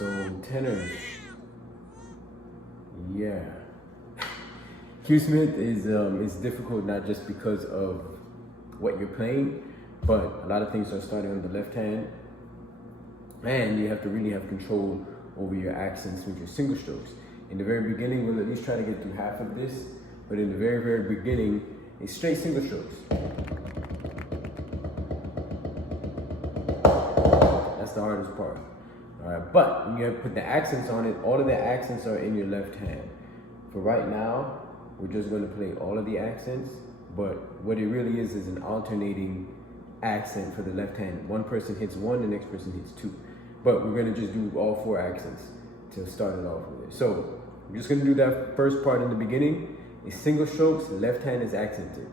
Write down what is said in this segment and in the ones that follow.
So tenors, yeah. Q Smith is difficult not just because of what you're playing, but a lot of things are starting on the left hand, and you have to really have control over your accents with your single strokes. In the very beginning, we'll at least try to get through half of this, but in the very, very beginning, it's straight single strokes. That's the hardest part. All right, but when you have put the accents on it, all of the accents are in your left hand. For right now, we're just going to play all of the accents, but what it really is an alternating accent for the left hand. One person hits one, the next person hits two. But we're going to just do all four accents to start it off with it. So I'm just going to do that first part in the beginning. It's single strokes, left hand is accented.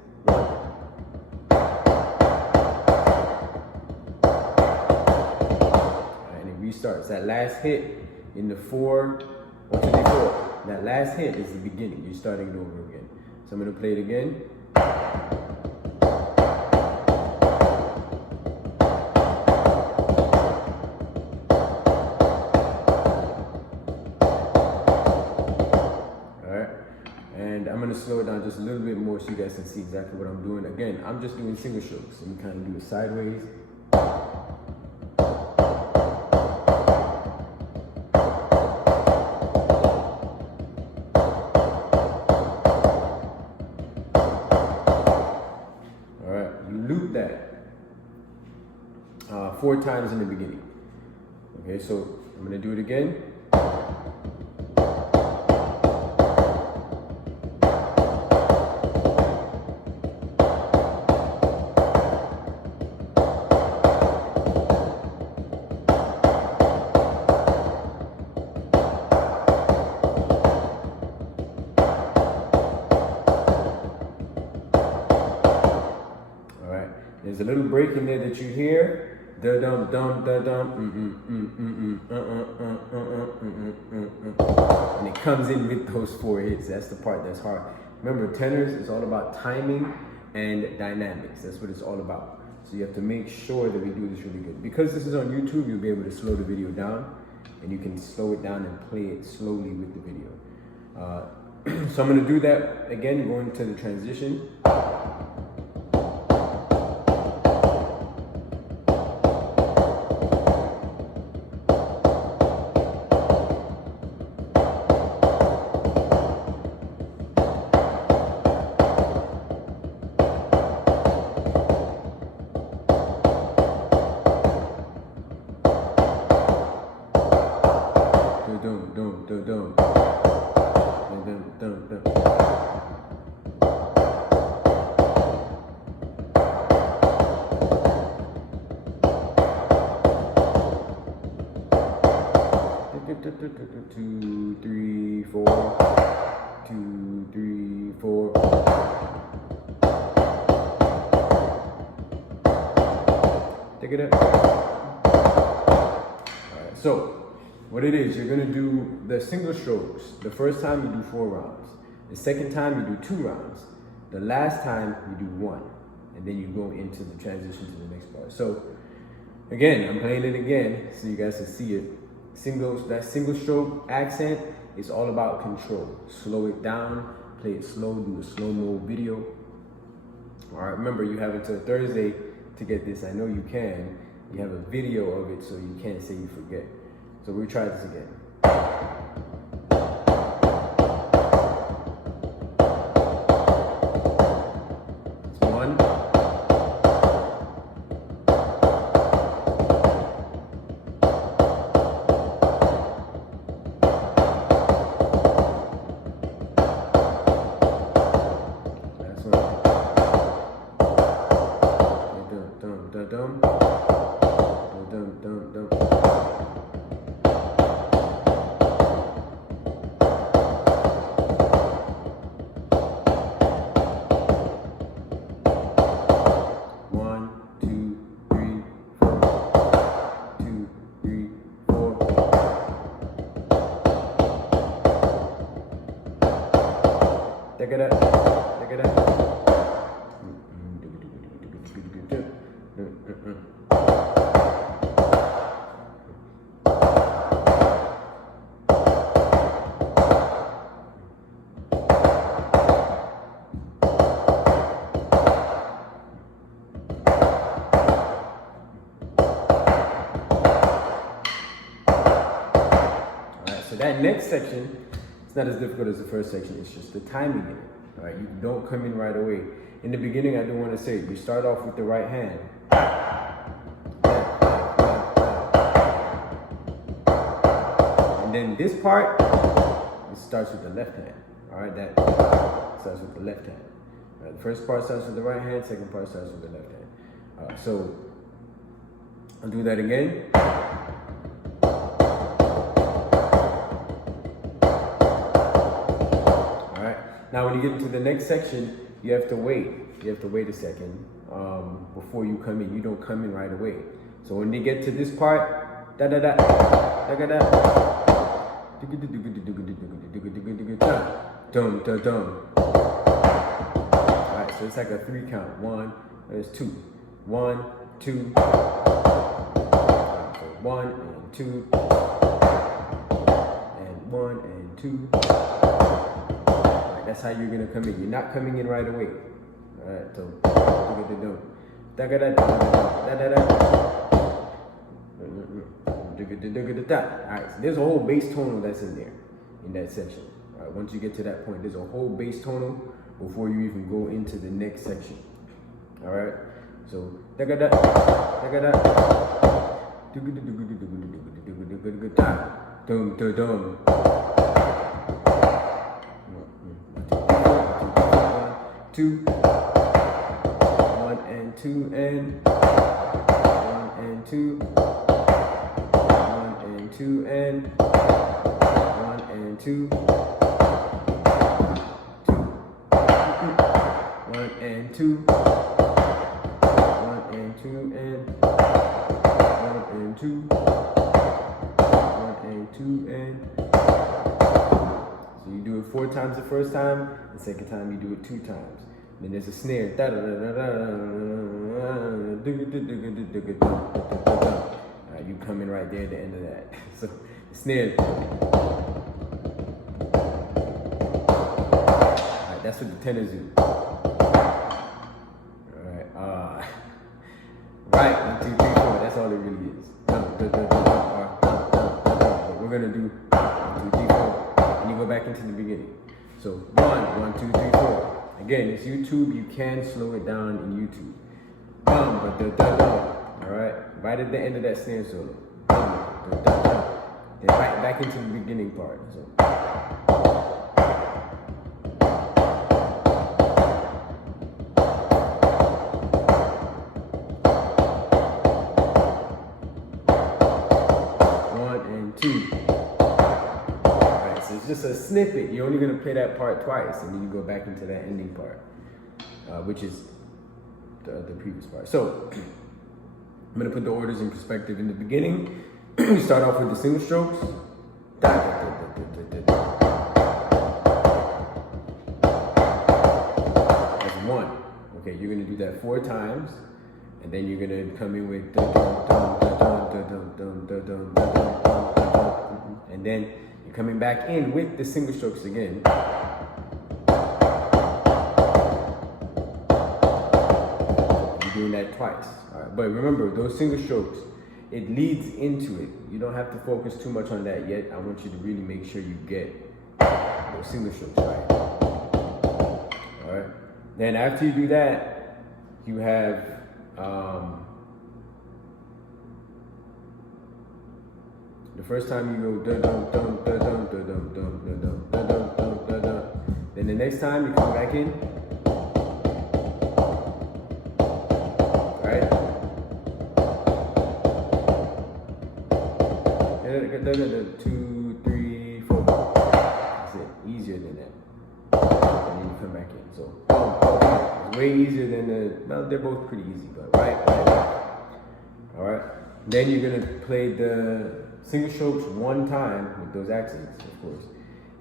Restarts. That last hit in the 4, 1, 2, 3, 4. That last hit is the beginning. You're starting it over again. So I'm going to play it again. Alright. And I'm going to slow it down just a little bit more so you guys can see exactly what I'm doing. Again, I'm just doing single strokes. Let me kind of do it sideways. Loop that 4 times in the beginning. Okay, so I'm going to do it again. There's a little break in there that you hear. Da dum dum da dum. And it comes in with those 4 hits. That's the part that's hard. Remember, tenors is all about timing and dynamics. That's what it's all about. So you have to make sure that we do this really good. Because this is on YouTube, you'll be able to slow the video down, and you can slow it down and play it slowly with the video. So I'm going to do that again, going to the transition. Two, three, four. 2, 3, 4. Take it up. Alright, so what it is, you're gonna do the single strokes. The first time you do 4 rounds. The second time you do 2 rounds. The last time you do 1. And then you go into the transition to the next part. So again, I'm playing it again so you guys can see it. That single stroke accent is all about control. Slow it down, play it slow, do a slow-mo video. All right, remember you have until Thursday to get this. I know you can. You have a video of it, so you can't say you forget. So we'll try this again. It's 1. Look at that. Look at that. so that next section, it's not as difficult as the first section. It's just the timing in it. All right, you don't come in right away. In the beginning, I do want to say, you start off with the right hand. And then this part, it starts with the left hand. All right, that starts with the left hand. All right, the first part starts with the right hand, second part starts with the left hand. So I'll do that again. All right, now when you get into the next section, you have to wait. You have to wait a second before you come in. You don't come in right away. So when they get to this part, da da da, da da da, dum dum dum. Alright, so it's like a 3 count. 1, there's 2. 1, 2. So 1 and 2. And 1 and 2. Alright, that's how you're gonna come in. You're not coming in right away. Alright, so da da da da da da. Alright, so there's a whole bass tonal that's in there, in that section. Alright, once you get to that point, there's a whole bass tonal before you even go into the next section. Alright, so dum dum dum. 2, 1 and 2 and 1 and 2. 2 and 1 and 2. 1 and 2. 1 and 2 and 1 and 2. 1 and 2 and. So you do it 4 times the first time, the second time you do it 2 times. Then there's a snare. You come in right there at the end of that. So the snare. Alright, that's what the tenors do. Alright, right, 1, 2, 3, 4. That's all it really is. But we're gonna do 1, 2, 3, 4, and you go back into the beginning. So 1, 1, 2, 3, 4. Again, it's YouTube. You can slow it down in YouTube. Alright, right at the end of that snare solo. Then right back into the beginning part. So. 1 and 2. Alright, so it's just a snippet. You're only going to play that part twice, and then you go back into that ending part, which is the previous part. So I'm going to put the orders in perspective. In the beginning, we start off with the single strokes. That's 1. Okay, you're going to do that 4 times, and then you're going to come in with and then you're coming back in with the single strokes again. Doing that twice. All right. But remember, those single strokes, it leads into it. You don't have to focus too much on that yet. I want you to really make sure you get those single strokes right. All right. Then after you do that, you have the first time you go dun dun dun dun dun dun dun dun dun dun dun dun dun. Then the next time you come back in. Right? 2, 3, 4. That's it. Easier than that. And then you come back in. So, it's way easier than well, they're both pretty easy, but right. Alright. Then you're going to play the single strokes 1 time with those accents, of course.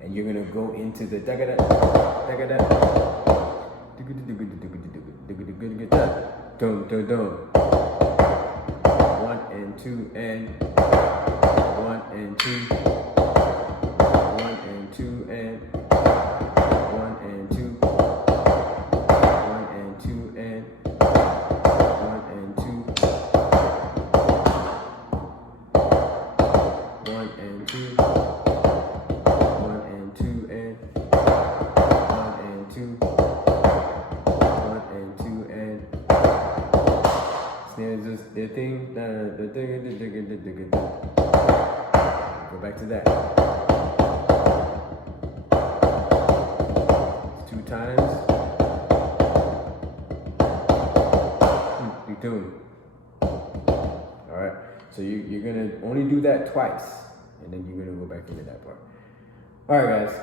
And you're going to go into the da-ga-da, da-ga-da, dum dum dum. 1 and 2 and 1 and 2. 1 and 2 and 1 and 2. 1 and 2 and 1 and 2. 1 and 2. Go back to that. 2 times. Big tune. All right. So you're gonna only do that twice, and then you're gonna go back into that part. All right, guys.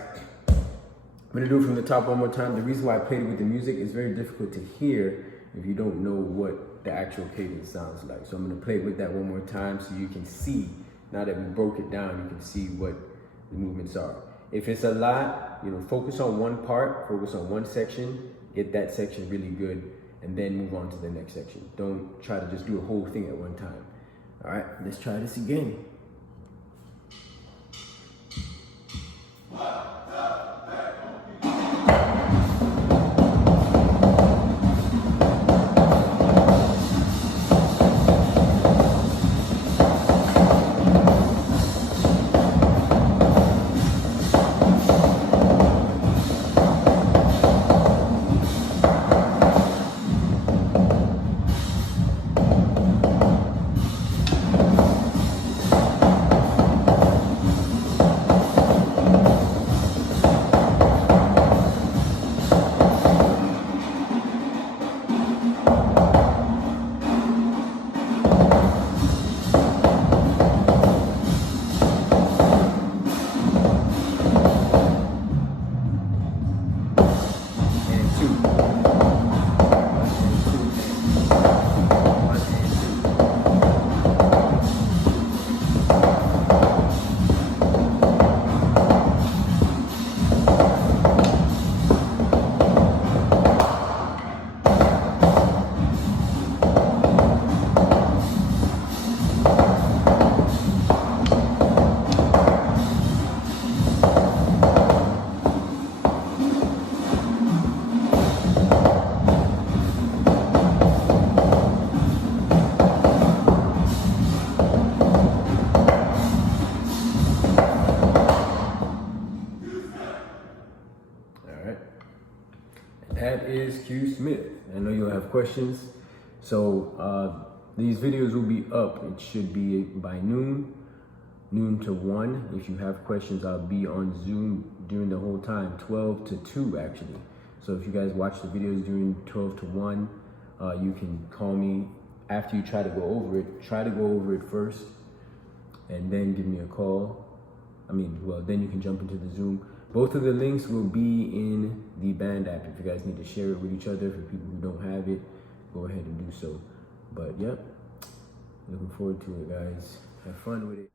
I'm gonna do it from the top one more time. The reason why I played it with the music is very difficult to hear if you don't know what the actual cadence sounds like. So I'm gonna play it with that one more time so you can see, now that we broke it down, you can see what the movements are. If it's a lot, focus on one part, focus on one section, get that section really good, and then move on to the next section. Don't try to just do a whole thing at one time. All right, let's try this again. That is Q Smith. I know you'll have questions. So these videos will be up. It should be by noon to 1. If you have questions, I'll be on Zoom during the whole time, 12 to 2 actually. So if you guys watch the videos during 12 to 1, you can call me after you try to go over it. Try to go over it first and then give me a call. Then you can jump into the Zoom. Both of the links will be in the band app. If you guys need to share it with each other, for people who don't have it, go ahead and do so. But yep, looking forward to it, guys. Have fun with it.